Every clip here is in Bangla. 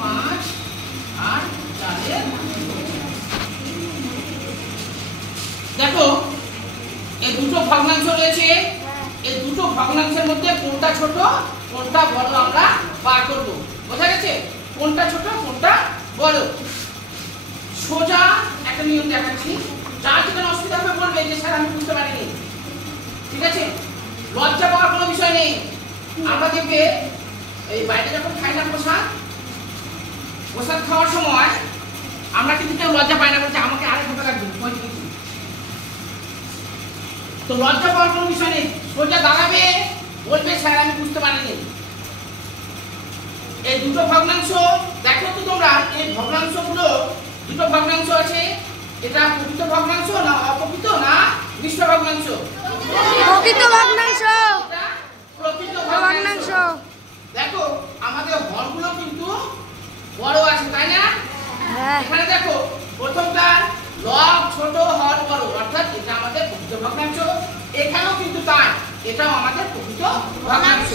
5 আর 4 দেখো এই দুটো ভগ্নাংশ রয়েছে, এই দুটো ভগ্নাংশের মধ্যে কোনটা ছোট কোনটা বড় আমরা বার করব। বোঝা গেছে? কোনটা ছোট কোনটা বড়। সোজা একটা নিয়ম দেখাচ্ছি, যার যেখানে অসুবিধা হবে বলবে যে স্যার আমি বুঝতে পারিনি। ঠিক আছে? লজ্জা পাওয়ার কোনো বিষয় নেই। আমরা দেখবে এই বাইরে যখন খাই না প্রসাদ খাওয়ার সময় আমরা কিন্তু কেউ লজ্জা পাই না, বলছে আমাকে আরেক টাকা লাগবে। তো লজ্জা পাওয়ার কোনো বিষয় নেই, সোজা দাঁড়াবে, বলবে স্যার আমি বুঝতে পারিনি। এই দুটো ভগ্নাংশ দেখো তো তোমরা, এই ভগ্নাংশগুলো দুটো ভগ্নাংশ আছে, এটা প্রকৃত ভগ্নাংশ না অপ্রকৃত না মিশ্র ভগ্নাংশ? প্রকৃত ভগ্নাংশ। প্রকৃত ভগ্নাংশ। দেখো আমাদের হরগুলো কিন্তু বড় আছে, তাই না? এখানে দেখো প্রথমটার লব ছোট হর বড়, অর্থাৎ এটা আমাদের প্রকৃত ভগ্নাংশ। এখানেও কিন্তু তাই, এটাও আমাদের প্রকৃত ভগ্নাংশ।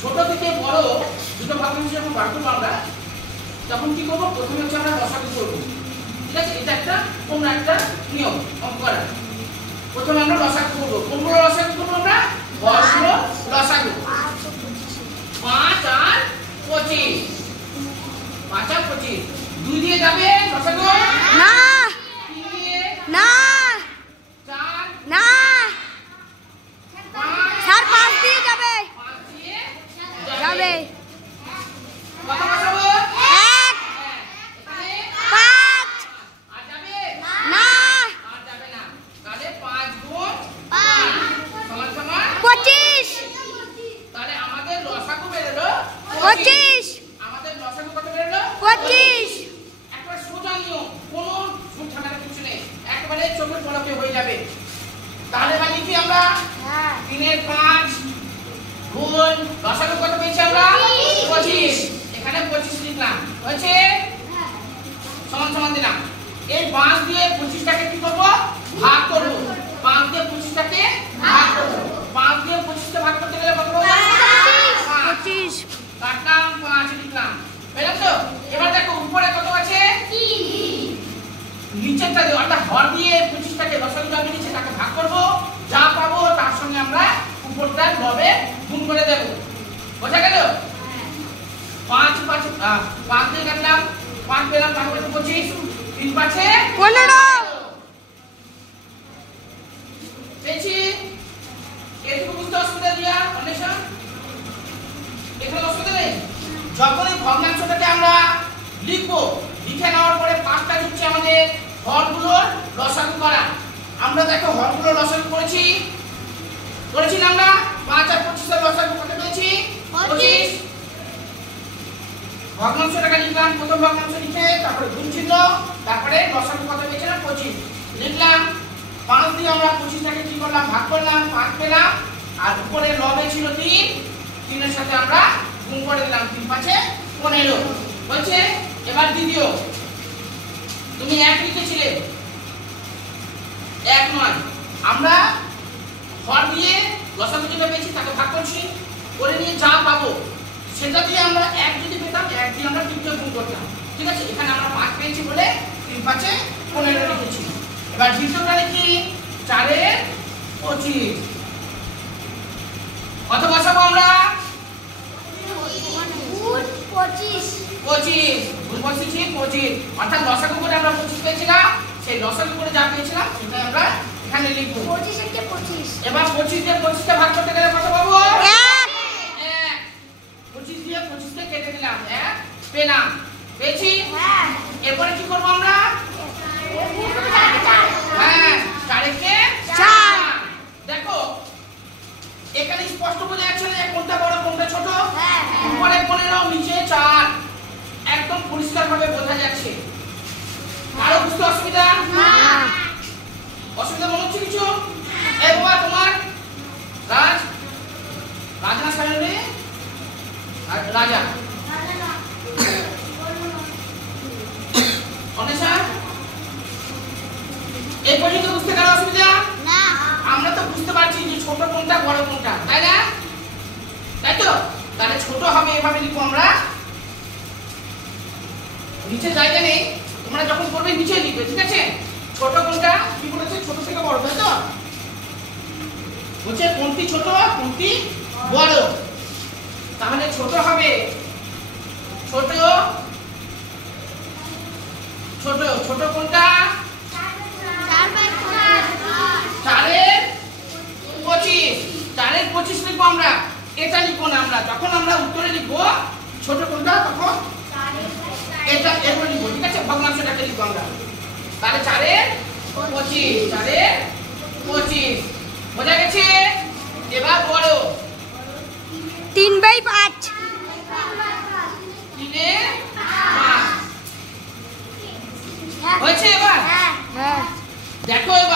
ছোট থেকে বড় দুটো ভগ্নাংশ যখন বার করবো আমরা, তখন কি করবো? প্রথমে হচ্ছে আমরা লসাগু করবো। ঠিক আছে? এটা একটা কোন একটা নিয়ম অঙ্ক করা। প্রথমে আমরা লসাগু করবো। কোনগুলো লসাগু করবো আমরা? হরগুলো লসাগু। 5 আর 25। 5 আর 25 2 দিয়ে যাবে লসাগু? না। 3 দিয়ে? না। 4? না। 5? 5 দিয়ে যাবে। 5 দিয়ে যাবে। কত বসাবো? 1 এখানে 5 আর যাবে? না। আর যাবে না। তাহলে 5 গুণ 5 সমান সমান 25। তাহলে আমাদের লসাগু বেরোলো 25। আমাদের লসাগু কত বেরোলো? 25। একবার সোজা নিয়ম, কোনো ঝুট ঝামেলা কিছু নেই, একবারে চোখের পলকে হয়ে যাবে। তাহলে এবার লিখি আমরা 3 এর 5 গুণ লসাগু কত পেয়েছি আমরা? 25। এখানে 25 লিখলাম, হয়েছে? সমান সমান দিলাম। এই 5 দিয়ে 25টাকে কি করব? ভাগ করব। 5 দিয়ে 25টাকে ভাগ করব। 5 দিয়ে 25টা ভাগ করতে গেলে কত পাবো? 25। কাটলাম, 5 লিখলাম। পেলাম তো? এবার দেখো উপরে কত আছে? 3। নিচেরটা দিয়ে অর্থাৎ হর দিয়ে 25টাকে লসাগু যা বেরিয়েছে তাকে ভাগ করব, যা পাবো তার সঙ্গে আমরা উপরটা লবে গুণ করে দেব। বোঝা গেল? 5 দিয়ে কাটলাম, 5 পেলাম, তারপরে 25, 3 5 15। পেয়েছি? এটুকু বুঝতে অসুবিধা দিয়া অন্বেষণ? এখানে অসুবিধা নেই। যখন এই ভগ্নাংশটাকে আমরা লিখবো, লিখে নেওয়ার পরে 5টা হচ্ছে আমাদের হরগুলোর লসাগু করা। আমরা দেখো হরগুলোর লসাগু করেছি না আমরা? 5 আর 25 এর লসাগু কত পেয়েছি? 25। ভগ্নাংশটাকে লিখলাম, প্রথম ভগ্নাংশ লিখে তারপরে গুণ চিহ্ন, তারপরে লসাগু কত পেয়েছি না? 25 লিখলাম। 5 দিয়ে আমরা 25টাকে কি করলাম? ভাগ করলাম, 5 পেলাম। আর উপরে লবে ছিল 3, 3 এর সাথে আমরা গুণ করে দিলাম, 3 5 15 বলছে। এবার দ্বিতীয়, তুমি 1 লিখেছিলে, 1 নয়, আমরা হর দিয়ে লসাগু যেটা পেয়েছি তাকে ভাগ করছি, করে নিয়ে যা পাবো সেটা দিয়ে আমরা 1 যদি পেতাম 1 দিয়ে আমরা 3 কে গুণ করতাম। ঠিক আছে? এখানে আমরা 5 পেয়েছি বলে 3 5 15 লিখেছি। এবার দ্বিতীয়টা লিখি 4 এর 25। কত বসাবো আমরা? 25। 25 গুণ বসেছি 25, অর্থাৎ লসাগু করে আমরা 25 পেয়েছিলাম, সেই লসাগু করে যা পেয়েছিলাম সেটা আমরা এখানে লিখব। 25 এর 25। এবার 25 দিয়ে 25টা ভাগ করতে গেলে কত পাবো? 1। 25 দিয়ে 25 কে কেটে দিলাম, 1 পেলাম। পেয়েছি? হ্যাঁ। এরপরে কি করব আমরা? হ্যাঁ, 4 কে 4। দেখো এখানে স্পষ্ট বোঝা যাচ্ছে না কোনটা বড় কোনটা ছোট? হ্যাঁ। উপরে 15 নিচে 4, একদম পরিষ্কারভাবে বোঝা যাচ্ছে। আরো বুঝতে অসুবিধা? না। অসুবিধা মনে হচ্ছে কিছু? এই বাবা তোমার রাজা সামনে রাজা অনেশা এই পর্যন্ত বুঝতে কারো অসুবিধা? না। আমরা তো বুঝতে পারছি যে ছোট কোনটা বড় কোনটা, তাই না? তাই তো? তাহলে ছোট হবে এভাবে লিখবো আমরা নিচে জায়গা নেই, তোমরা যখন করবে নিচে লিখবে, ঠিক আছে? ছোট কোনটা কি বলেছে? ছোট থেকে বড়, তাই তো? বলছে কোনটি ছোট কোনটি বড়। তাহলে ছোট হবে ছোট ছোট ছোট কোনটা? 4-এর 25। 4-এর 25 লিখবো আমরা, এটা লিখবো না আমরা। যখন আমরা উত্তরে লিখবো ছোট কোনটা তখন এটা এরপর লিখবো, ঠিক আছে? ভগ্নাংশটাকে লিখবো আমরা। তাহলে 4-এর 25, 4-এর 25 বোঝা গেছে? এবার বড় 3/5 3-এর 5 হয়েছে। এবার হ্যাঁ দেখো এবার